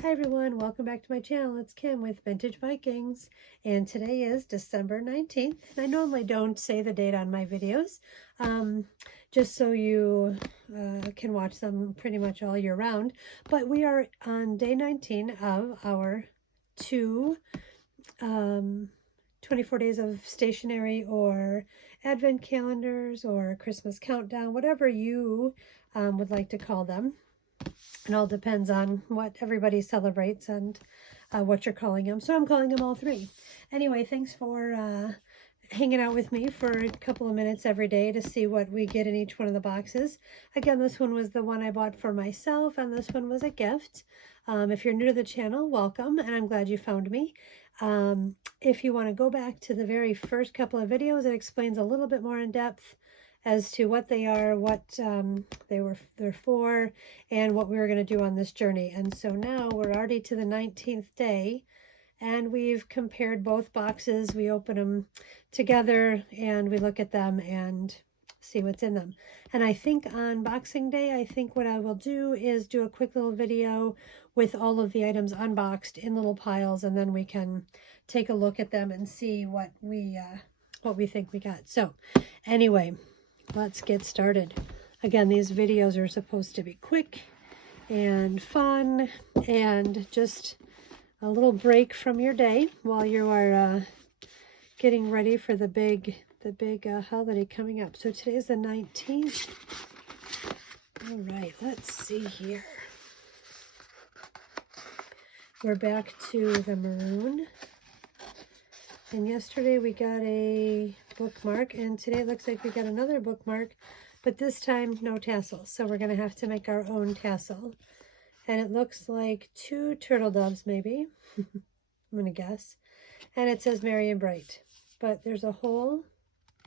Hi everyone, welcome back to my channel. It's Kim with Vintage Vikings, and today is December 19th. I normally don't say the date on my videos, just so you can watch them pretty much all year round, but we are on day 19 of our 24 days of stationery or advent calendars or Christmas countdown, whatever you would like to call them. It all depends on what everybody celebrates and what you're calling them. So I'm calling them all three. Anyway, thanks for hanging out with me for a couple of minutes every day to see what we get in each one of the boxes. Again, this one was the one I bought for myself, and this one was a gift. If you're new to the channel, welcome, and I'm glad you found me. If you want to go back to the very first couple of videos, it explains a little bit more in depth as to what they are, what they're for, and what we were going to do on this journey. And so now we're already to the 19th day, and we've compared both boxes. We open them together and we look at them and see what's in them. And I think on Boxing Day, I think what I will do is do a quick little video with all of the items unboxed in little piles, and then we can take a look at them and see what we think we got. So anyway, let's get started. Again, these videos are supposed to be quick and fun and just a little break from your day while you are getting ready for the big holiday coming up. So today's the 19th. All right, let's see here. We're back to the maroon. And yesterday we got a bookmark, and today it looks like we got another bookmark, but this time no tassels. So we're going to have to make our own tassel. And it looks like 2 turtle doves maybe, I'm going to guess. And it says Merry and Bright, but there's a hole. I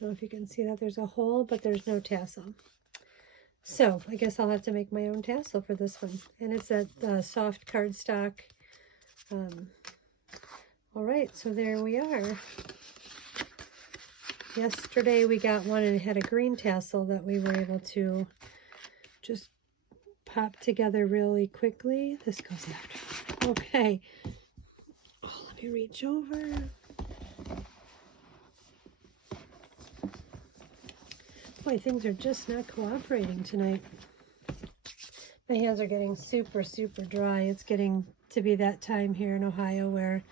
don't know if you can see that. There's a hole, but there's no tassel. So I guess I'll have to make my own tassel for this one. And it's that soft cardstock. All right, so there we are. Yesterday we got one and it had a green tassel that we were able to just pop together really quickly. This goes after. Okay. Oh, let me reach over. Boy, things are just not cooperating tonight. My hands are getting super dry. It's getting to be that time here in Ohio where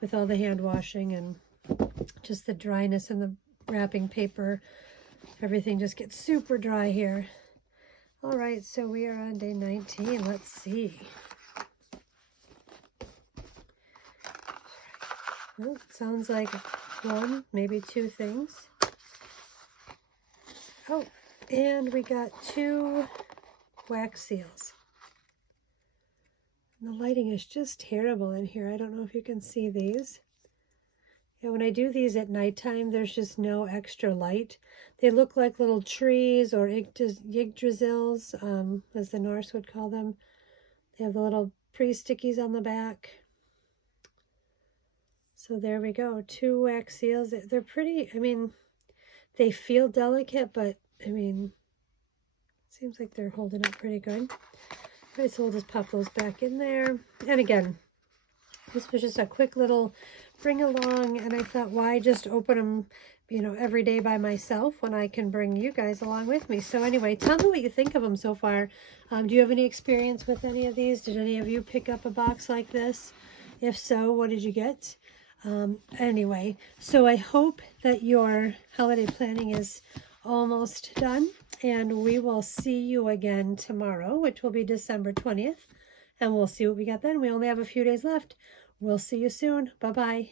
with all the hand washing and just the dryness in the wrapping paper, everything just gets super dry here. All right, so we are on day 19. Let's see. Well, it sounds like 1, maybe 2 things. Oh, and we got 2 wax seals. And the lighting is just terrible in here. I don't know if you can see these. Yeah, when I do these at nighttime, there's just no extra light. They look like little trees or Yggdrasils, as the Norse would call them. They have the little pre-stickies on the back. So there we go, 2 wax seals. They're pretty, I mean, they feel delicate, but I mean, seems like they're holding up pretty good. All right, so we'll just pop those back in there. And again, this was just a quick little bring along, and I thought, why just open them, you know, every day by myself when I can bring you guys along with me? So anyway, tell me what you think of them so far. Do you have any experience with any of these? Did any of you pick up a box like this? If so, what did you get? Anyway, so I hope that your holiday planning is almost done, and we will see you again tomorrow, which will be December 20th, and we'll see what we got then. We only have a few days left. We'll see you soon. Bye-bye.